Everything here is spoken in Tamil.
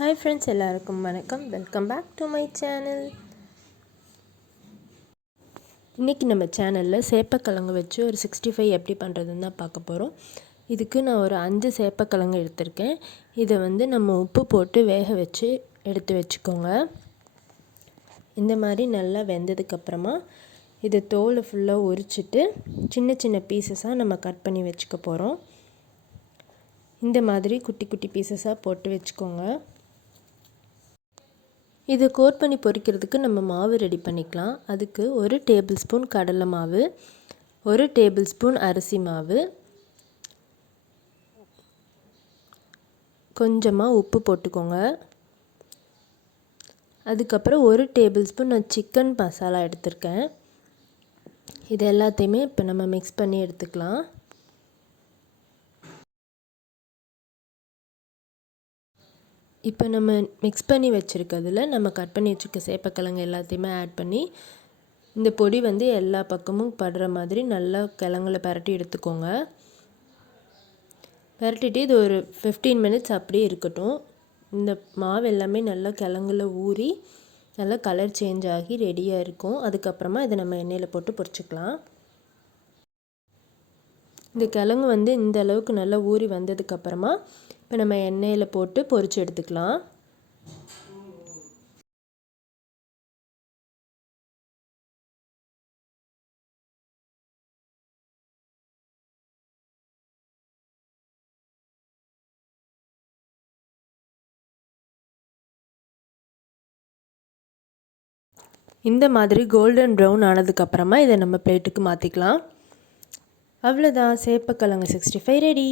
Hi friends, எல்லாருக்கும் வணக்கம். Welcome back to my channel. இன்றைக்கி நம்ம சேனலில் சேப்பக்கிழங்கு வச்சு ஒரு 65 எப்படி பண்ணுறதுன்னு தான் பார்க்க போகிறோம். இதுக்கு நான் ஒரு 5 சேப்பக்கிழங்கு எடுத்திருக்கேன். இதை நம்ம உப்பு போட்டு வேக வச்சு எடுத்து வச்சுக்கோங்க. இந்த மாதிரி நல்லா வெந்ததுக்கப்புறமா இதை தோலை ஃபுல்லாக உரிச்சிட்டு சின்ன சின்ன பீசஸாக நம்ம கட் பண்ணி வச்சுக்க போகிறோம். இந்த மாதிரி குட்டி குட்டி பீசஸாக போட்டு வச்சுக்கோங்க. இது கோட் பண்ணி பொரிக்கிறதுக்கு நம்ம மாவு ரெடி பண்ணிக்கலாம். அதுக்கு 1 டேபிள் ஸ்பூன் கடலை மாவு, 1 டேபிள் ஸ்பூன் அரிசி மாவு, கொஞ்சமாக உப்பு போட்டுக்கோங்க. அதுக்கப்புறம் 1 டேபிள் ஸ்பூன் நான் சிக்கன் மசாலா எடுத்திருக்கேன். இது எல்லாத்தையுமே இப்போ நம்ம மிக்ஸ் பண்ணி எடுத்துக்கலாம். இப்போ நம்ம மிக்ஸ் பண்ணி வச்சுருக்கிறதுல நம்ம கட் பண்ணி வச்சுருக்க சேப்பக்கிழங்கு எல்லாத்தையுமே ஆட் பண்ணி இந்த பொடி எல்லா பக்கமும் படுற மாதிரி நல்லா கிழங்குல பரட்டி எடுத்துக்கோங்க. பரட்டிட்டு இது ஒரு 15 மினிட்ஸ் அப்படியே இருக்கட்டும். இந்த மாவு எல்லாமே நல்லா கிழங்குல ஊறி நல்லா கலர் சேஞ்ச் ஆகி ரெடியாக இருக்கும். அதுக்கப்புறமா இதை நம்ம எண்ணெயில் போட்டு பொரிச்சுக்கலாம். இந்த கிழங்கு இந்த அளவுக்கு நல்லா ஊறி வந்ததுக்கப்புறமா இப்போ நம்ம எண்ணெயில் போட்டு பொரிச்சு எடுத்துக்கலாம். இந்த மாதிரி கோல்டன் ப்ரௌன் ஆனதுக்கப்புறமா இதை நம்ம பிளேட்டுக்கு மாற்றிக்கலாம். அவ்வளோதான், சேப்பக்கிழங்கு 65 ரெடி.